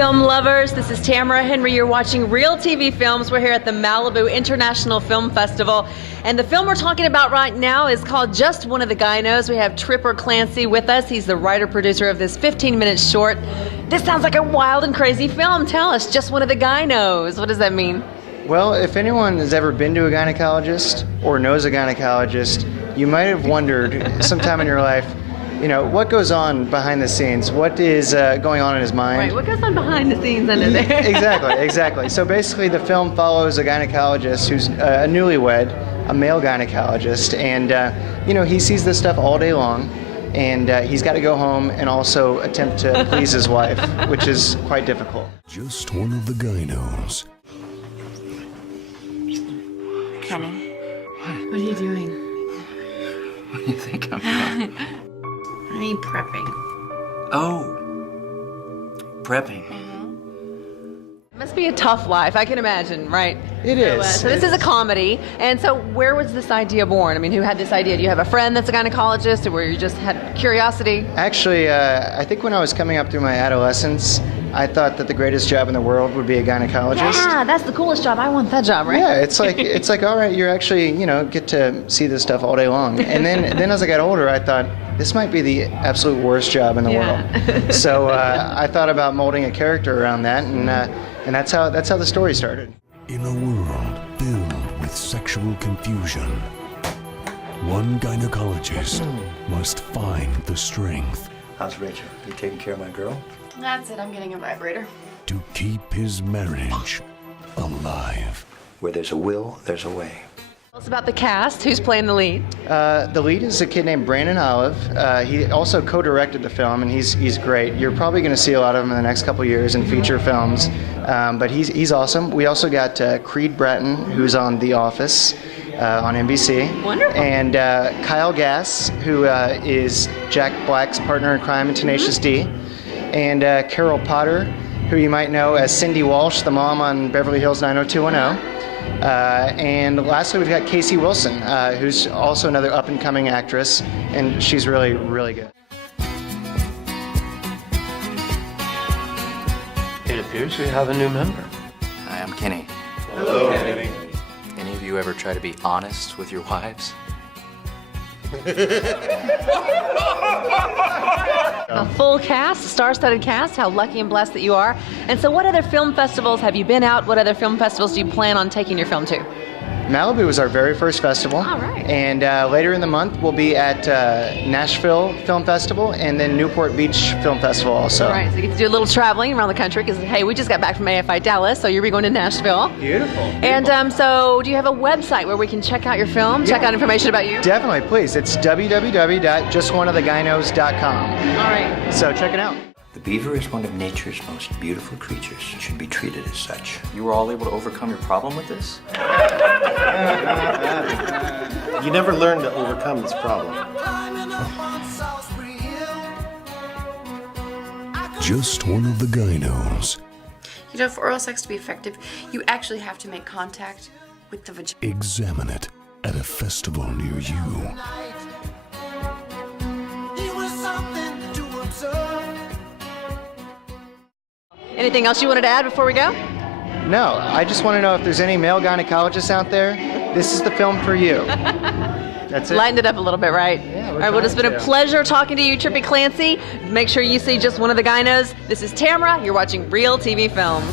Film lovers, this is Tamara Henry. You're watching Real TV Films. We're here at the Malibu International Film Festival. And the film we're talking about right now is called Just One of the Gynos. We have Tripper Clancy with us. He's the writer-producer of this 15-minute short. This sounds like a wild and crazy film. Tell us, Just One of the Gynos. What does that mean? Well, if anyone has ever been to a gynecologist or knows a gynecologist, you might have wondered sometime in your life, you know, what goes on behind the scenes? What is going on in his mind? Right, what goes on behind the scenes under there? Exactly. So basically the film follows a gynecologist who's a newlywed, a male gynecologist, and you know, he sees this stuff all day long, and he's got to go home and also attempt to please his wife, which is quite difficult. Just one of the gynos. Kenny, what are you doing? What do you think I'm doing? I'm prepping. Oh, prepping. It must be a tough life, I can imagine, right? It is. So this is a comedy, and so where was this idea born? I mean, who had this idea? Do you have a friend that's a gynecologist, or where you just had curiosity? Actually, I think when I was coming up through my adolescence, I thought that the greatest job in the world would be a gynecologist. Yeah, that's the coolest job. I want that job, right? Yeah, it's like all right, you're actually, you know, get to see this stuff all day long. And then as I got older, I thought this might be the absolute worst job in the world. So I thought about molding a character around that, and that's how the story started. In a world filled with sexual confusion, one gynecologist must find the strength. How's Rachel? You taking care of my girl? That's it, I'm getting a vibrator. To keep his marriage alive. Where there's a will, there's a way. Tell us about the cast. Who's playing the lead? The lead is a kid named Brandon Olive. He also co-directed the film, and he's great. You're probably going to see a lot of him in the next couple years in feature films, but he's awesome. We also got Creed Bratton, who's on The Office on NBC. Wonderful. And Kyle Gass, who is Jack Black's partner in crime in Tenacious D. And Carol Potter, who you might know as Cindy Walsh, the mom on Beverly Hills 90210. And lastly, we've got Casey Wilson, who's also another up-and-coming actress, and she's really, really good. It appears we have a new member. Hi, I'm Kenny. Hello, Kenny. Any of you ever try to be honest with your wives? A full cast, a star-studded cast. How lucky and blessed that you are. And so what other film festivals have you been out? What other film festivals do you plan on taking your film to? Malibu was our very first festival. All right. And later in the month, we'll be at Nashville Film Festival and then Newport Beach Film Festival also. All right, so you get to do a little traveling around the country because, hey, we just got back from AFI Dallas, so you'll be going to Nashville. Beautiful. And so do you have a website where we can check out your film, check out information about you? Definitely, please. It's www.justoneofthegynos.com. All right. So check it out. The beaver is one of nature's most beautiful creatures. It should be treated as such. You were all able to overcome your problem with this? You never learn to overcome this problem. Just one of the gynos. You know, for oral sex to be effective, you actually have to make contact with the vagina. Examine it at a festival near you. Anything else you wanted to add before we go? No, I just want to know if there's any male gynecologists out there. This is the film for you. That's it. Lightened it up a little bit, right? Yeah, all right, well, it's been a pleasure talking to you, Tripper Clancy. Make sure you see Just One of the Gynos. This is Tamara. You're watching Real TV Films.